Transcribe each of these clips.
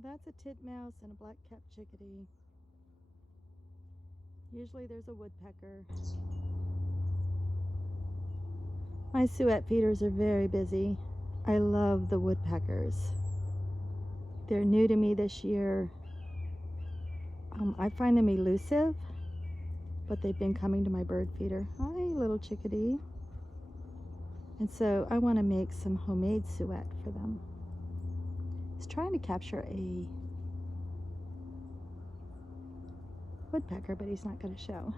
So that's a titmouse and a black-capped chickadee. Usually there's a woodpecker. My suet feeders are very busy. I love the woodpeckers. They're new to me this year. I find them elusive, but they've been coming to my bird feeder. Hi, little chickadee. And so I want to make some homemade suet for them. He's trying to capture a woodpecker, but he's not going to show.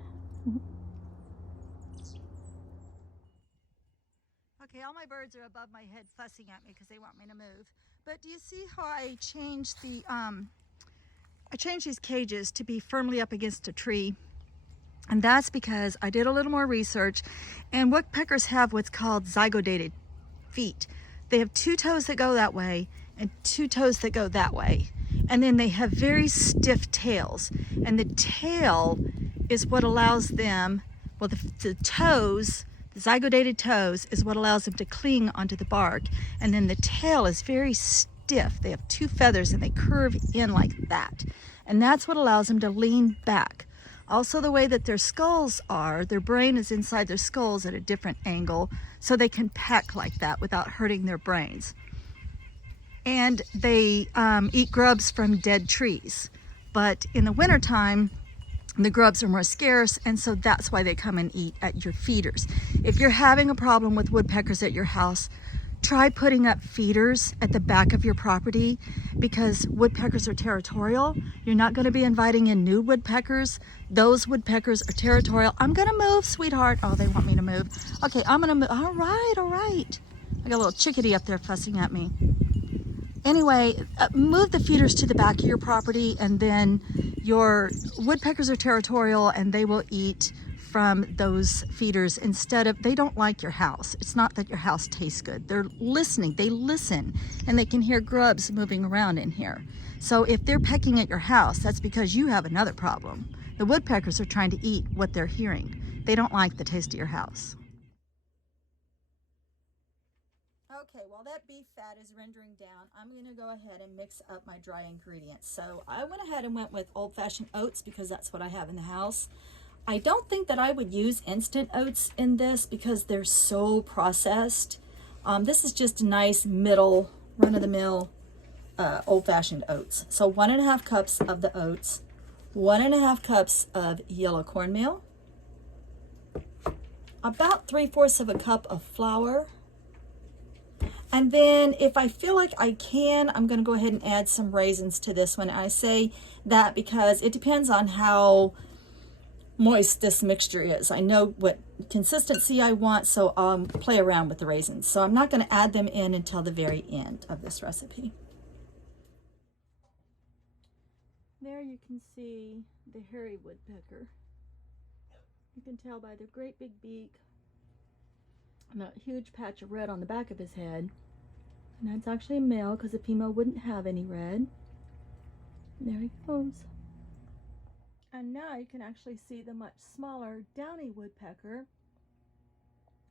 Okay, all my birds are above my head fussing at me because they want me to move. But do you see how I changed the I changed these cages to be firmly up against a tree? And that's because I did a little more research, and woodpeckers have what's called zygodated feet. They have 2 toes that go that way and 2 toes that go that way. And then they have very stiff tails. And the tail is what allows them, well, the toes, the zygodated toes is what allows them to cling onto the bark. And then the tail is very stiff. They have 2 feathers and they curve in like that. And that's what allows them to lean back. Also, the way that their skulls are, their brain is inside their skulls at a different angle, so they can peck like that without hurting their brains. And they eat grubs from dead trees. But in the wintertime, the grubs are more scarce, and so that's why they come and eat at your feeders. If you're having a problem with woodpeckers at your house, try putting up feeders at the back of your property, because woodpeckers are territorial. You're not going to be inviting in new woodpeckers. Those woodpeckers are territorial. I'm going to move, sweetheart. Oh, they want me to move. Okay, I'm going to move. All right, all right. I got a little chickadee up there fussing at me. Anyway, move the feeders to the back of your property, and then your woodpeckers are territorial and they will eat from those feeders instead of, they don't like your house. It's not that your house tastes good. They're listening, they listen, and they can hear grubs moving around in here. So if they're pecking at your house, that's because you have another problem. The woodpeckers are trying to eat what they're hearing. They don't like the taste of your house. Okay, while that beef fat is rendering down, I'm going to go ahead and mix up my dry ingredients. So I went ahead and went with old-fashioned oats because that's what I have in the house. I don't think that I would use instant oats in this because they're so processed. This is just a nice middle, run-of-the-mill old-fashioned oats. So 1.5 cups of the oats, 1.5 cups of yellow cornmeal, about 3/4 cup of flour. And then if I feel like I can, I'm going to go ahead and add some raisins to this one. I say that because it depends on how moist this mixture is. I know what consistency I want, so I'll play around with the raisins. So I'm not going to add them in until the very end of this recipe. There you can see the hairy woodpecker. You can tell by the great big beak and that huge patch of red on the back of his head. And that's actually a male because a female wouldn't have any red. And there he goes. And now you can actually see the much smaller downy woodpecker.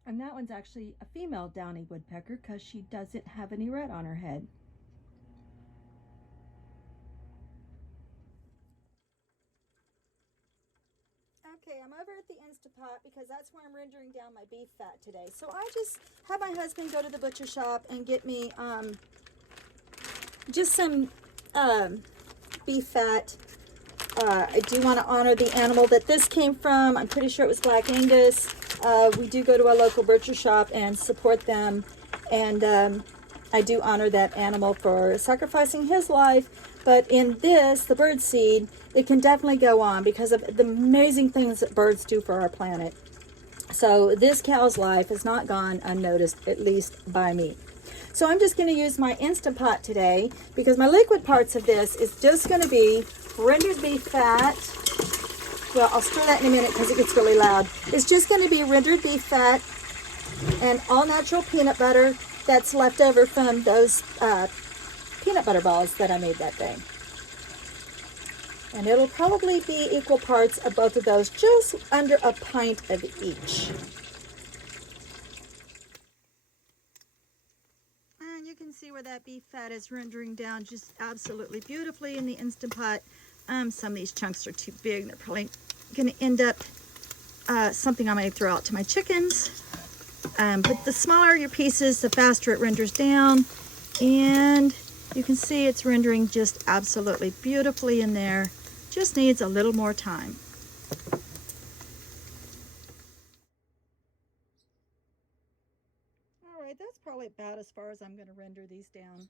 And that one's actually a female downy woodpecker because she doesn't have any red on her head. Okay, I'm over at the Instapot because that's where I'm rendering down my beef fat today. So I just had my husband go to the butcher shop and get me just some beef fat. I do want to honor the animal that this came from. I'm pretty sure it was Black Angus. We do go to a local butcher shop and support them. And I do honor that animal for sacrificing his life. But in this, the bird seed, it can definitely go on because of the amazing things that birds do for our planet. So this cow's life has not gone unnoticed, at least by me. So I'm just going to use my Instant Pot today because my liquid parts of this is just going to be rendered beef fat. Well, I'll stir that in a minute because it gets really loud. It's just going to be rendered beef fat and all natural peanut butter that's left over from those peanut butter balls that I made that day. And it'll probably be equal parts of both of those, just under a pint of each. And you can see where that that beef fat is rendering down just absolutely beautifully in the Instant Pot. Some of these chunks are too big. They're probably going to end up something I might throw out to my chickens. But the smaller your pieces, the faster it renders down. And you can see it's rendering just absolutely beautifully in there. Just needs a little more time. All right, that's probably about as far as I'm going to render these down.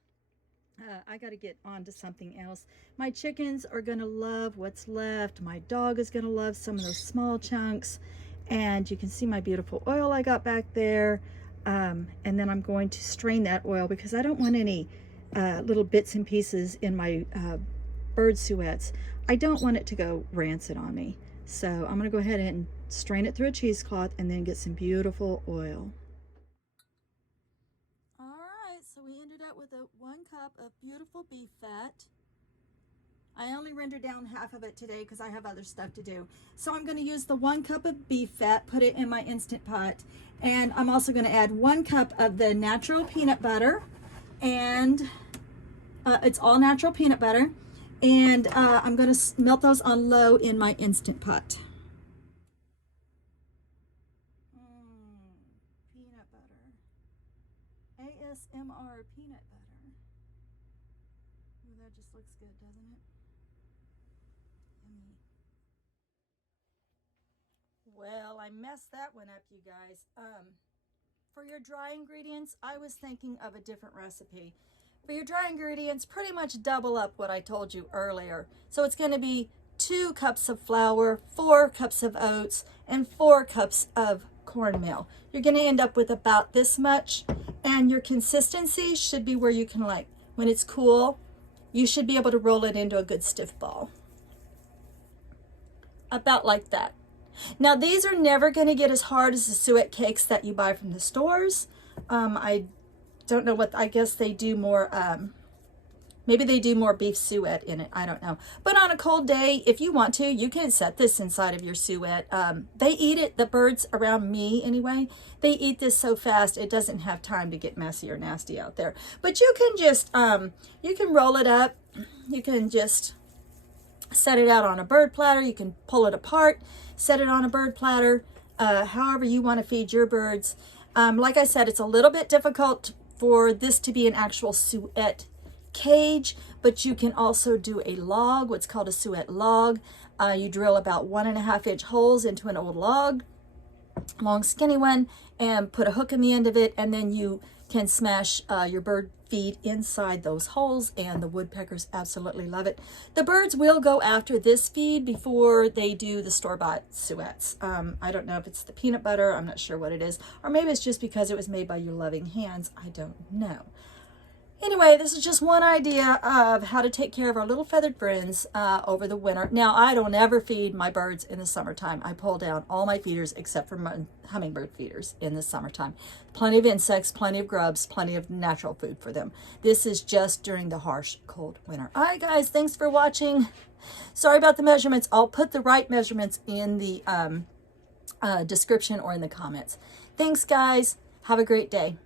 I got to get on to something else. My chickens are going to love what's left. My dog is going to love some of those small chunks. And you can see my beautiful oil I got back there. And then I'm going to strain that oil because I don't want any little bits and pieces in my bird suettes. I don't want it to go rancid on me. So I'm going to go ahead and strain it through a cheesecloth and then get some beautiful oil. So we ended up with 1 cup of beautiful beef fat. I only rendered down half of it today because I have other stuff to do. So I'm going to use the 1 cup of beef fat, put it in my Instant Pot, and I'm also going to add 1 cup of the natural peanut butter, and it's all natural peanut butter, and I'm going to melt those on low in my Instant Pot. Peanut butter. ASMR peanut butter. Ooh, that just looks good, doesn't it? Yummy. Well, I messed that one up, you guys. For your dry ingredients, I was thinking of a different recipe. For your dry ingredients, pretty much double up what I told you earlier. So it's going to be 2 cups of flour, 4 cups of oats, and 4 cups of cornmeal. You're going to end up with about this much. And your consistency should be where you can, like, when it's cool, you should be able to roll it into a good stiff ball. About like that. Now, these are never going to get as hard as the suet cakes that you buy from the stores. I don't know what, I guess they do more, maybe they do more beef suet in it. I don't know. But on a cold day, if you want to, you can set this inside of your suet. They eat it, the birds around me anyway, they eat this so fast it doesn't have time to get messy or nasty out there. But you can just, you can roll it up. You can just set it out on a bird platter. You can pull it apart, set it on a bird platter, however you want to feed your birds. Like I said, it's a little bit difficult for this to be an actual suet cage, but you can also do a log, what's called a suet log. You drill about 1.5 inch holes into an old log, long skinny one, and put a hook in the end of it, and then you can smash your bird feed inside those holes, and the woodpeckers absolutely love it. The birds will go after this feed before they do the store-bought suets. I don't know if it's the peanut butter, I'm not sure what it is, or maybe it's just because it was made by your loving hands, I don't know. Anyway, this is just one idea of how to take care of our little feathered friends over the winter. Now, I don't ever feed my birds in the summertime. I pull down all my feeders except for my hummingbird feeders in the summertime. Plenty of insects, plenty of grubs, plenty of natural food for them. This is just during the harsh, cold winter. All right, guys, thanks for watching. Sorry about the measurements. I'll put the right measurements in the description or in the comments. Thanks, guys. Have a great day.